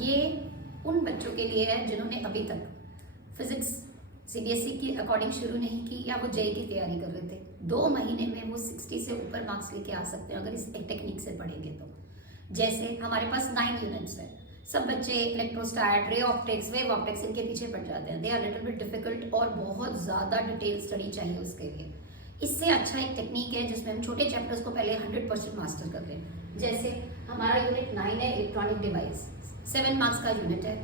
ये उन बच्चों के लिए है जिन्होंने अभी तक फिजिक्स सीबीएसई की अकॉर्डिंग शुरू नहीं की या वो जेई की तैयारी कर रहे थे। 2 महीने में वो 60 से ऊपर मार्क्स लेके आ सकते हैं अगर इस एक टेक्निक से पढ़ेंगे तो। जैसे हमारे पास 9 यूनिट्स है, सब बच्चे इलेक्ट्रोस्टैट, रे ऑप्टिक्स, वेव ऑप्टिक्स इनके पीछे पड़ जाते हैं। They are little bit difficult और बहुत ज़्यादा डिटेल स्टडी चाहिए उसके लिए। इससे अच्छा एक टेक्निक है जिसमें हम छोटे चैप्टर्स को पहले 100% मास्टर कर लें। जैसे हमारा यूनिट 9 है, इलेक्ट्रॉनिक डिवाइस, 7 मार्क्स का यूनिट है,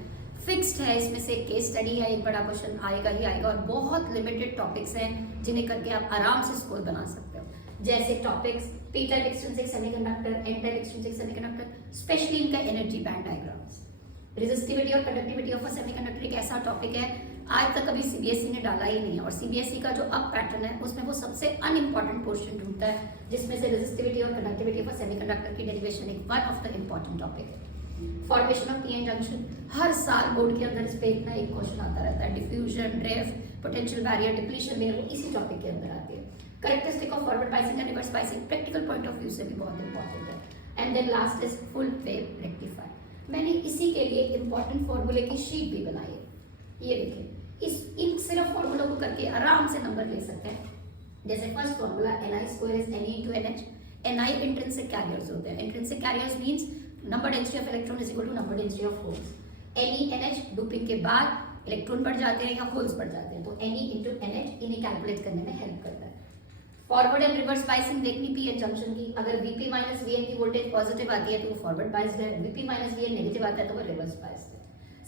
फिक्स्ड है, इसमें से केस स्टडी है, एक बड़ा क्वेश्चन आएगा ही आएगा और बहुत लिमिटेड टॉपिक्स हैं जिन्हें करके आप आराम से स्कोर बना सकते हो। जैसे topics P type extrinsic semiconductor, N type extrinsic semiconductor, specially इनका एनर्जी बैंड डायग्राम्स। रेजिस्टिविटी और कंडक्टिविटी ऑफ अ सेमीकंडक्टर एक ऐसा टॉपिक है आज तक कभी सीबीएसई ने डाला ही नहीं है और सीबीएसई का जो अब पैटर्न है उसमें वो सबसे अनइम्पॉर्टेंट पोर्शन ढूंढता है जिसमें से रेजिस्टिविटी और कंडक्टिविटी ऑफ अ सेमीकंडक्टर की डेरिवेशन एक one of the important topic है। फॉर्मेशन ऑफ पीएन जंक्शन हर साल बोर्ड के अंदर इस पे एक ना एक क्वेश्चन आता रहता है। Diffusion, drift, potential barrier, depletion layer, वो इसी टॉपिक के अंदर आती है। Characteristic of forward biasing and reverse biasing practical point of view से भी बहुत इंपॉर्टेंट है। And then last is full wave rectifier. मैंने इसी के लिए इंपॉर्टेंट फॉर्मूले की शीट भी बनाई है, ये देखिए। इन सिर्फ फॉर्मूला को करके आराम से नंबर ले सकते हैं। जैसे first formula Ni² is Ne into NH। Ni intrinsic carriers होते हैं। Intrinsic carriers means number density of electron is equal to number density of holes. Ne NH doping के बाद इलेक्ट्रॉन बढ़ जाते हैं या होल्स बढ़ जाते हैं, तो Ne into NH इन्हें कैलकुलेट करने में हेल्प करता है। फॉरवर्ड एंड रिवर्स बाइसिंग देखनी पीएन जंक्शन की। अगर Vp माइनस Vn की वोल्टेज पॉजिटिव आती है तो वो फॉरवर्ड बाइस्ड है, Vp माइनस Vn नेगेटिव आता है तो वो रिवर्स बाइस्ड है।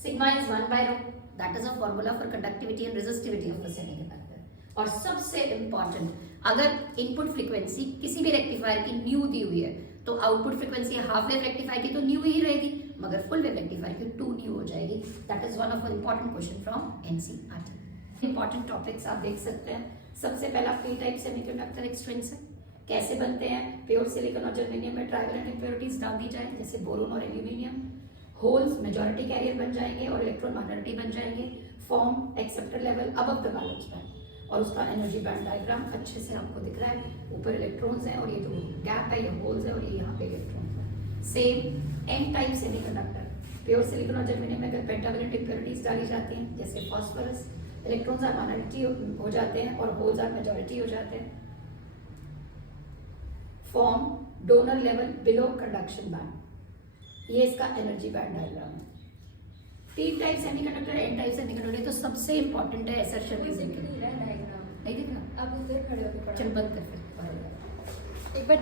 Sigma is 1/ρ, that is a formula for conductivity and resistivity of the semiconductor. और सबसे इंपॉर्टेंट, अगर इनपुट फ्रीक्वेंसी किसी भी रेक्टिफायर की न्यू दी हुई है तो output frequency half wave rectifier की तो न्यू ही रहेगी, मगर फुल वेव रेक्टिफायर की 2 न्यू हो जाएगी। That is one of the important question from NCERT. Important topics आप देख सकते हैं। सबसे पहला पी टाइप सेमीकंडक्टर एक्सट्रिंसिक कैसे बनते हैं। प्योर सिलिकॉन और जर्मेनियम में ट्राइवेलेंट इंप्योरिटीज डाल दी जाए, जैसे बोरोन और एल्यूमिनियम। होल्स मेजॉरिटी कैरियर बन जाएंगे और इलेक्ट्रॉन माइनॉरिटी बन जाएंगे। Form acceptor level above the balance band और उसका एनर्जी बैंड डायग्राम अच्छे से आपको दिख रहा है। ऊपर इलेक्ट्रॉन्स हैं और ये जो गैप है ये होल्स है और ये यहाँ पे इलेक्ट्रॉन्स है। Same N type semiconductor pure silicon और जर्मेनियम में अगर पेंटावेलेंट इंप्योरिटीज डाली जाती हैं, जैसे फॉस्फोरस, इलेक्ट्रॉन्स आर माइनॉरिटी हो जाते हैं और होल्स आर मेजॉरिटी हो जाते हैं। Form donor level below conduction band, ये इसका एनर्जी बैंड डायग्राम है। P type semiconductor, N type semiconductor तो सबसे इंपॉर्टेंट है एसर्शन रीजन के लिए। नहीं दिख रहा? आप उधर खड़े होकर चल बंद कर फिर। एक बार